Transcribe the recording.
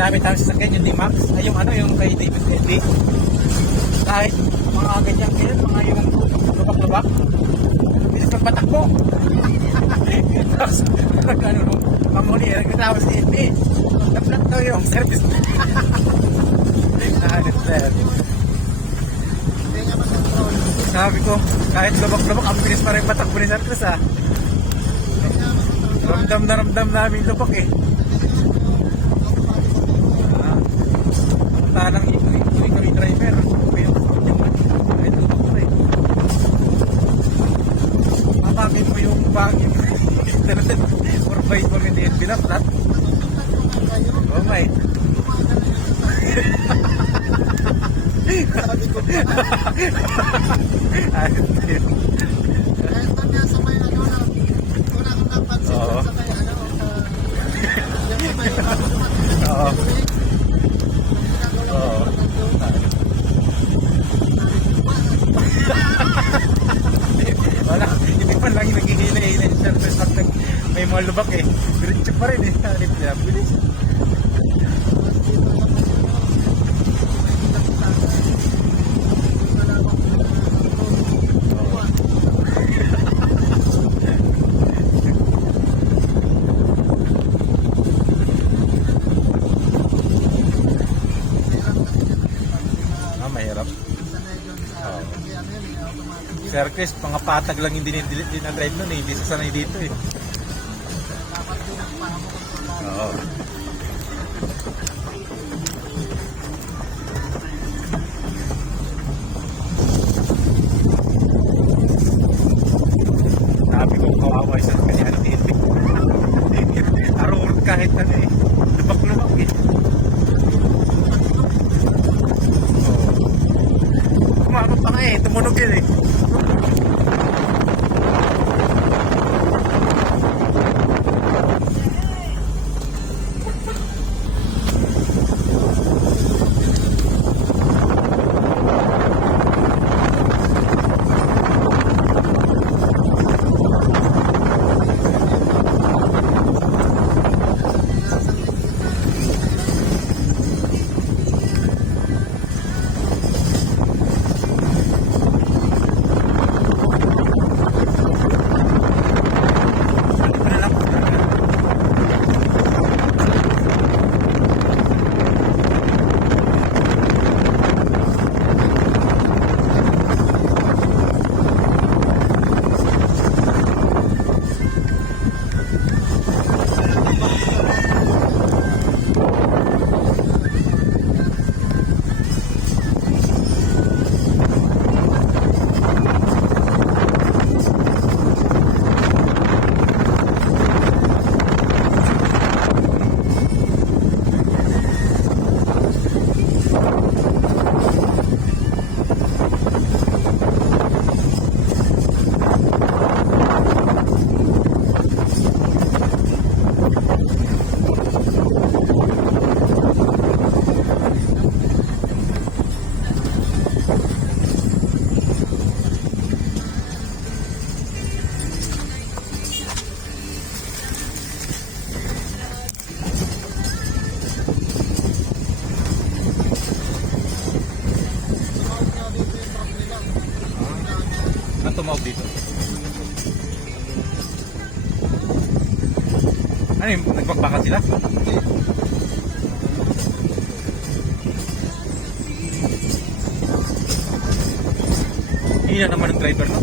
ginamit namin sa sakyan, yung D-Max, ay yung ano, yung kay David Eddy. Kahit mga ganyan, mga yung lubak-lubak, bilis magpatakbo. Tapos, ano, pamuli, nagkasama si Eddy. Naplat daw yung service. Sabi ko, kahit lubak-lubak, ang bilis pa rin patakbo ni Sir Chris, ha. Ramdam na ramdam namin lubak, eh. Tanang ikaw driver, kahit lubak pa rin. Mapagin mo yung bangin. 4x4 hindi yung pinaplat. Oh my. Ayun din. Ito niya sa may ano na, una kong napansin sa may ano, Oo. Oo. Wala, hindi pa lang yung nagigilay-ilay yung service pag may mga lubak eh. Diretso pa rin eh. Hanip niya, bilis. Mahirap. Sir Chris, pangapatag lang yung dinadrive nun eh. Hindi sa sanay dito eh. Oo. Sabi ko kawawa isa kasi ano hindi. Arurot kahit ano eh. Lubak-lubak eh. Kumarot pa nga eh. Tumunog yun eh. Tumawag dito. Ano yung nagbakbakan sila? Hindi na naman ang driver, no?